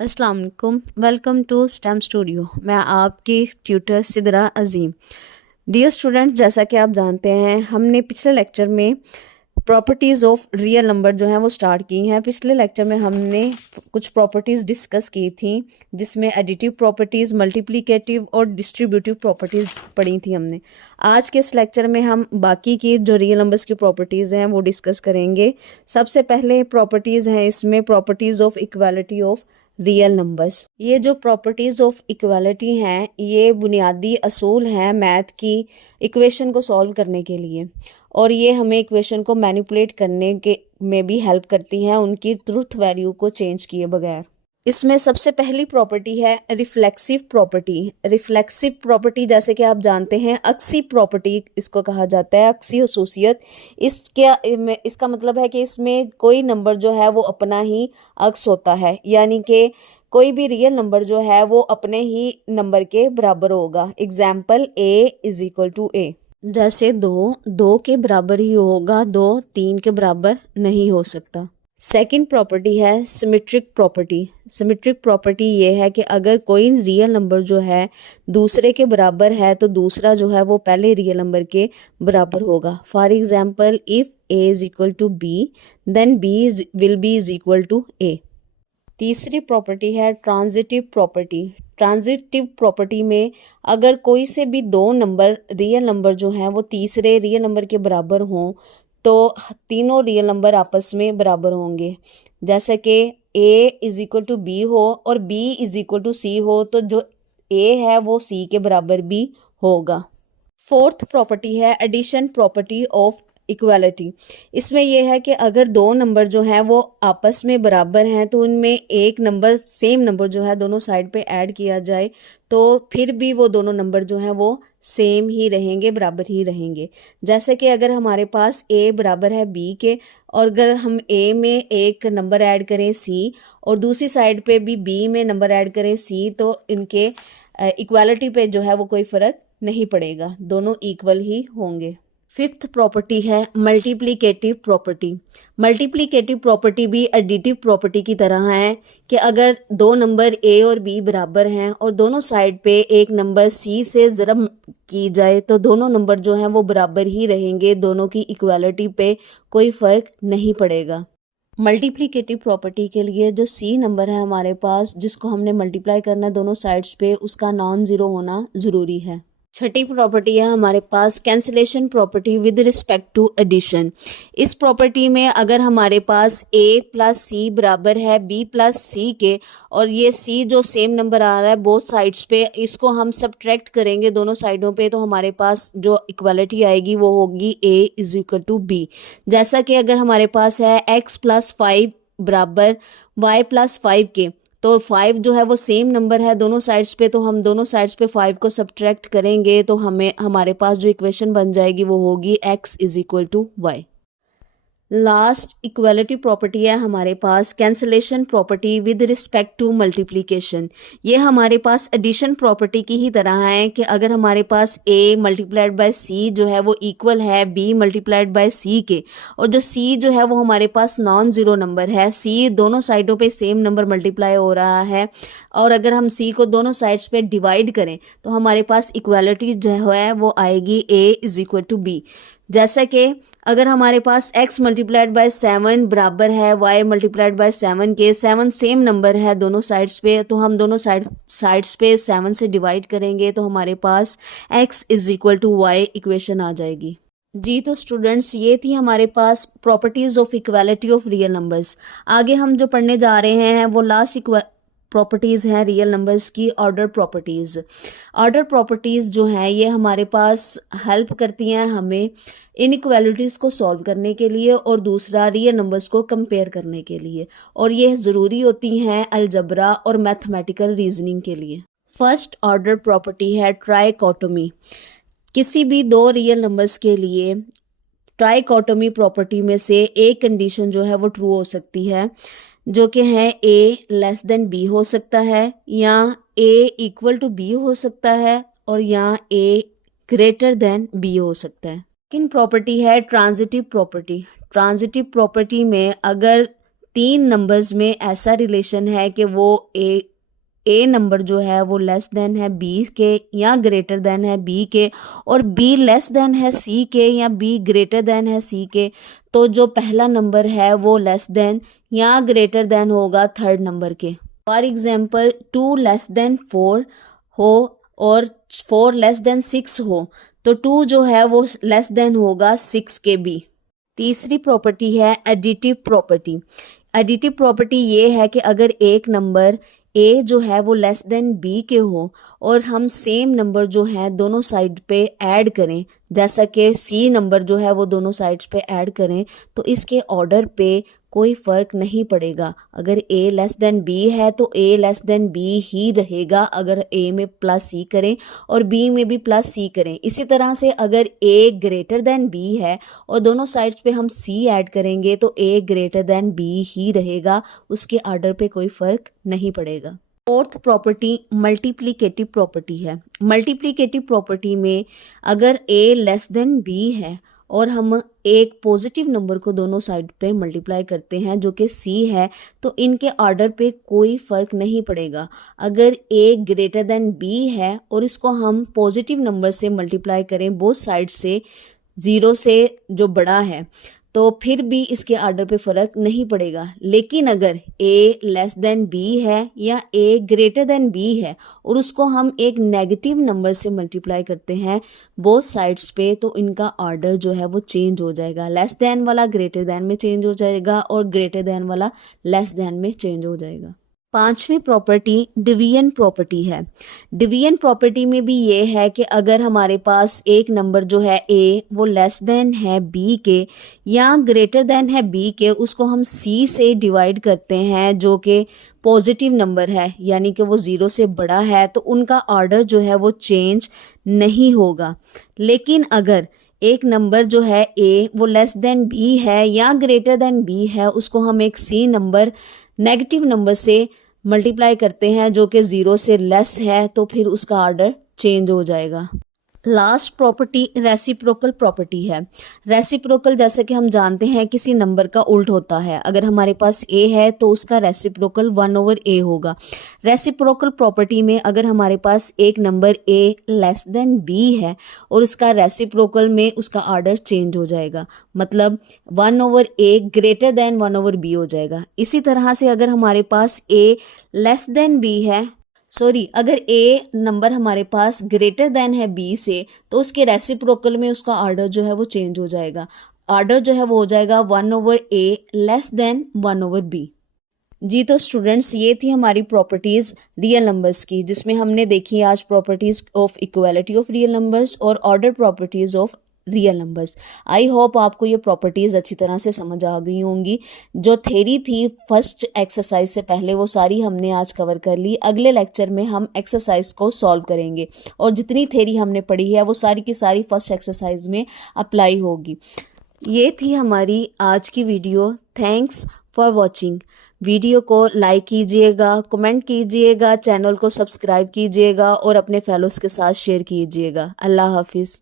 अस्सलाम वालेकुम। Welcome to STEM studio. मैं आपकी tutor Sidra Azeem. Dear students, जैसा कि आप जानते हैं हमने पिछले लेक्चर में प्रॉपर्टीज़ ऑफ रियल नंबर जो हैं वो स्टार्ट की हैं। पिछले लेक्चर में हमने कुछ प्रॉपर्टीज़ डिस्कस की थी जिसमें एडिटिव प्रॉपर्टीज़, मल्टीप्लिकेटिव और डिस्ट्रीब्यूटिव प्रॉपर्टीज़ पढ़ी थी हमने। आज के इस लेक्चर में हम बाकी की जो रियल नंबर्स की प्रॉपर्टीज़ हैं वो डिस्कस करेंगे। सबसे पहले प्रॉपर्टीज़ हैं इसमें properties of equality of real numbers. ये जो प्रॉपर्टीज़ ऑफ इक्वालिटी हैं ये बुनियादी असूल हैं मैथ की इक्वेशन को सॉल्व करने के लिए, और ये हमें इक्वेशन को मैनिपुलेट करने के में भी हेल्प करती हैं उनकी ट्रुथ वैल्यू को चेंज किए बगैर। इसमें सबसे पहली प्रॉपर्टी है रिफ्लेक्सिव प्रॉपर्टी। रिफ्लेक्सिव प्रॉपर्टी जैसे कि आप जानते हैं अक्सी प्रॉपर्टी इसको कहा जाता है, अक्सी खसूसियत। इसका मतलब है कि इसमें कोई नंबर जो है वो अपना ही अक्स होता है, यानी कि कोई भी रियल नंबर जो है वो अपने ही नंबर के बराबर होगा। Example A is equal to A. जैसे दो के बराबर ही होगा, दो तीन के बराबर नहीं हो सकता। सेकंड प्रॉपर्टी है सिमेट्रिक प्रॉपर्टी। सिमेट्रिक प्रॉपर्टी ये है कि अगर कोई रियल नंबर जो है दूसरे के बराबर है तो दूसरा जो है वो पहले रियल नंबर के बराबर होगा। For example, if A is equal to B then B will be is equal to A. तीसरी प्रॉपर्टी है ट्रांजिटिव प्रॉपर्टी। ट्रांजिटिव प्रॉपर्टी में अगर कोई से भी दो नंबर रियल नंबर जो हैं वो तीसरे रियल नंबर के बराबर हों तो तीनों रियल नंबर आपस में बराबर होंगे। जैसे कि ए इज इक्वल टू बी हो और बी इज इक्वल टू सी हो तो जो ए है वो सी के बराबर भी होगा। फोर्थ प्रॉपर्टी है एडिशन प्रॉपर्टी ऑफ इक्वालिटी। इसमें यह है कि अगर दो नंबर जो हैं वो आपस में बराबर हैं तो उनमें एक नंबर सेम नंबर जो है दोनों साइड पे ऐड किया जाए तो फिर भी वो दोनों नंबर जो हैं वो सेम ही रहेंगे, बराबर ही रहेंगे। जैसे कि अगर हमारे पास ए बराबर है बी के और अगर हम ए में एक नंबर ऐड करें सी और दूसरी साइड पे भी बी में नंबर ऐड करें सी तो इनके इक्वालिटी पे जो है वो कोई फ़र्क नहीं पड़ेगा, दोनों इक्वल ही होंगे। फिफ्थ प्रॉपर्टी है मल्टीप्लिकेटिव प्रॉपर्टी। मल्टीप्लिकेटिव प्रॉपर्टी भी एडिटिव प्रॉपर्टी की तरह है कि अगर दो नंबर ए और बी बराबर हैं और दोनों साइड पे एक नंबर सी से ज़रब की जाए तो दोनों नंबर जो हैं वो बराबर ही रहेंगे, दोनों की इक्वालिटी पे कोई फ़र्क नहीं पड़ेगा। मल्टीप्लिकेटिव प्रॉपर्टी के लिए जो सी नंबर है हमारे पास जिसको हमने मल्टीप्लाई करना है दोनों साइड्स पे, उसका नॉन ज़ीरो होना ज़रूरी है। छठी प्रॉपर्टी है हमारे पास cancellation property with respect to addition. इस प्रॉपर्टी में अगर हमारे पास a प्लस सी बराबर है b प्लस सी के और ये c जो सेम नंबर आ रहा है बोथ साइड्स पे, इसको हम सब्ट्रैक्ट करेंगे दोनों साइडों पे तो हमारे पास जो इक्वालिटी आएगी वो होगी a is equal to b। जैसा कि अगर हमारे पास है x प्लस 5 बराबर y प्लस 5 के तो 5 जो है वो सेम नंबर है दोनों साइड्स पे, तो हम दोनों साइड्स पे 5 को सब्ट्रैक्ट करेंगे तो हमारे पास जो इक्वेशन बन जाएगी वो होगी x is equal to Y. Last equality property है हमारे पास cancellation property with respect to multiplication. ये हमारे पास एडिशन प्रॉपर्टी की ही तरह है कि अगर हमारे पास a मल्टीप्लाइड बाय c जो है वो इक्वल है b मल्टीप्लाइड बाय c के और जो c जो है वो हमारे पास नॉन ज़ीरो नंबर है, c दोनों साइडों पे सेम नंबर मल्टीप्लाई हो रहा है और अगर हम c को दोनों साइड्स पे डिवाइड करें तो हमारे पास इक्वालिटी जो है वो आएगी a is equal to b। जैसा कि अगर हमारे पास x मल्टीप्लाइड बाय 7 बराबर है y मल्टीप्लाइड बाय 7 के, 7 सेम नंबर है दोनों साइड्स पे तो हम दोनों साइड्स पे 7 से डिवाइड करेंगे तो हमारे पास x is equal to Y equation आ जाएगी। जी तो स्टूडेंट्स, ये थी हमारे पास properties of equality of real numbers. आगे हम जो पढ़ने जा रहे हैं वो लास्ट प्रॉपर्टीज़ हैं रियल नंबर्स की, ऑर्डर प्रॉपर्टीज़। ऑर्डर प्रॉपर्टीज़ जो हैं ये हमारे पास हेल्प करती हैं हमें इनइक्वालिटीज़ को सॉल्व करने के लिए और दूसरा रियल नंबर्स को कंपेयर करने के लिए, और ये ज़रूरी होती हैं अलजबरा और मैथमेटिकल रीजनिंग के लिए। फर्स्ट ऑर्डर प्रॉपर्टी है ट्राइकोटोमी। किसी भी दो रियल नंबर्स के लिए ट्राइकोटोमी प्रॉपर्टी में से एक कंडीशन जो है वो ट्रू हो सकती है जो कि है a लेस देन b हो सकता है या a इक्वल टू b हो सकता है और या a ग्रेटर देन b हो सकता है। सेकंड प्रॉपर्टी है ट्रांजिटिव प्रॉपर्टी। ट्रांजिटिव प्रॉपर्टी में अगर तीन नंबर्स में ऐसा रिलेशन है कि वो ए नंबर जो है वो लेस देन है बी के या ग्रेटर देन है बी के, और बी लेस देन है सी के या बी ग्रेटर देन है सी के, तो जो पहला नंबर है वो लेस देन या ग्रेटर देन होगा थर्ड नंबर के। फॉर एग्जाम्पल 2 लेस देन 4 हो और 4 लेस देन 6 हो, तो 2 जो है वो लेस देन होगा 6 के भी। तीसरी प्रॉपर्टी है एडिटिव प्रॉपर्टी। एडिटिव प्रॉपर्टी ये है कि अगर एक नंबर ए जो है वो लेस देन बी के हो और हम सेम नंबर जो है दोनों साइड पे ऐड करें, जैसा कि सी नंबर जो है वो दोनों साइड्स पे ऐड करें, तो इसके ऑर्डर पे कोई फ़र्क नहीं पड़ेगा। अगर ए लेस देन बी है तो ए लेस देन बी ही रहेगा अगर ए में प्लस सी करें और बी में भी प्लस सी करें। इसी तरह से अगर ए ग्रेटर देन बी है और दोनों साइड्स पे हम सी ऐड करेंगे तो ए ग्रेटर देन बी ही रहेगा, उसके ऑर्डर पे कोई फ़र्क नहीं पड़ेगा। फोर्थ प्रॉपर्टी मल्टीप्लिकेटिव प्रॉपर्टी है। मल्टीप्लिकेटिव प्रॉपर्टी में अगर ए लेस देन बी है और हम एक पॉजिटिव नंबर को दोनों साइड पे मल्टीप्लाई करते हैं जो कि सी है, तो इनके ऑर्डर पे कोई फ़र्क नहीं पड़ेगा। अगर ए ग्रेटर देन बी है और इसको हम पॉजिटिव नंबर से मल्टीप्लाई करें बोथ साइड से, ज़ीरो से जो बड़ा है, तो फिर भी इसके ऑर्डर पे फ़र्क नहीं पड़ेगा। लेकिन अगर ए लेस देन बी है या ए ग्रेटर देन बी है और उसको हम एक नेगेटिव नंबर से मल्टीप्लाई करते हैं बोथ साइड्स पे, तो इनका ऑर्डर जो है वो चेंज हो जाएगा। लेस देन वाला ग्रेटर देन में चेंज हो जाएगा और ग्रेटर देन वाला लेस देन में चेंज हो जाएगा। पांचवी प्रॉपर्टी डिवीजन प्रॉपर्टी है। डिवीजन प्रॉपर्टी में भी ये है कि अगर हमारे पास एक नंबर जो है ए वो लेस देन है बी के या ग्रेटर देन है बी के, उसको हम सी से डिवाइड करते हैं जो कि पॉजिटिव नंबर है, यानी कि वो ज़ीरो से बड़ा है, तो उनका ऑर्डर जो है वो चेंज नहीं होगा। लेकिन अगर एक नंबर जो है ए वो लेस देन बी है या ग्रेटर देन बी है, उसको हम एक सी नंबर नेगेटिव नंबर से मल्टीप्लाई करते हैं जो कि ज़ीरो से लेस है, तो फिर उसका ऑर्डर चेंज हो जाएगा। लास्ट प्रॉपर्टी रेसिप्रोकल प्रॉपर्टी है। रेसिप्रोकल जैसे कि हम जानते हैं किसी नंबर का उल्ट होता है। अगर हमारे पास ए है तो उसका रेसिप्रोकल 1/a होगा। रेसिप्रोकल प्रॉपर्टी में अगर हमारे पास एक number A less than B है और उसका रेसिप्रोकल में उसका ऑर्डर चेंज हो जाएगा, मतलब 1/a ग्रेटर देन 1/b हो जाएगा। इसी तरह से अगर हमारे पास ए लेस देन बी है, अगर ए नंबर हमारे पास ग्रेटर देन है बी से, तो उसके रेसिप्रोकल में उसका ऑर्डर जो है वो चेंज हो जाएगा। ऑर्डर जो है वो हो जाएगा 1/a लेस देन 1/b। जी तो स्टूडेंट्स, ये थी हमारी प्रॉपर्टीज़ रियल नंबर्स की, जिसमें हमने देखी आज properties of equality of real numbers और order properties of real numbers. I hope आपको ये प्रॉपर्टीज़ अच्छी तरह से समझ आ गई होंगी। जो थ्योरी थी फर्स्ट एक्सरसाइज से पहले वो सारी हमने आज कवर कर ली। अगले लेक्चर में हम एक्सरसाइज को सॉल्व करेंगे और जितनी थ्योरी हमने पढ़ी है वो सारी की सारी फर्स्ट एक्सरसाइज में अप्लाई होगी। ये थी हमारी आज की video. Thanks for watching. Video को लाइक कीजिएगा, कमेंट कीजिएगा, चैनल को सब्सक्राइब कीजिएगा और अपने फेलोज़ के साथ शेयर कीजिएगा। अल्लाह हाफिज़।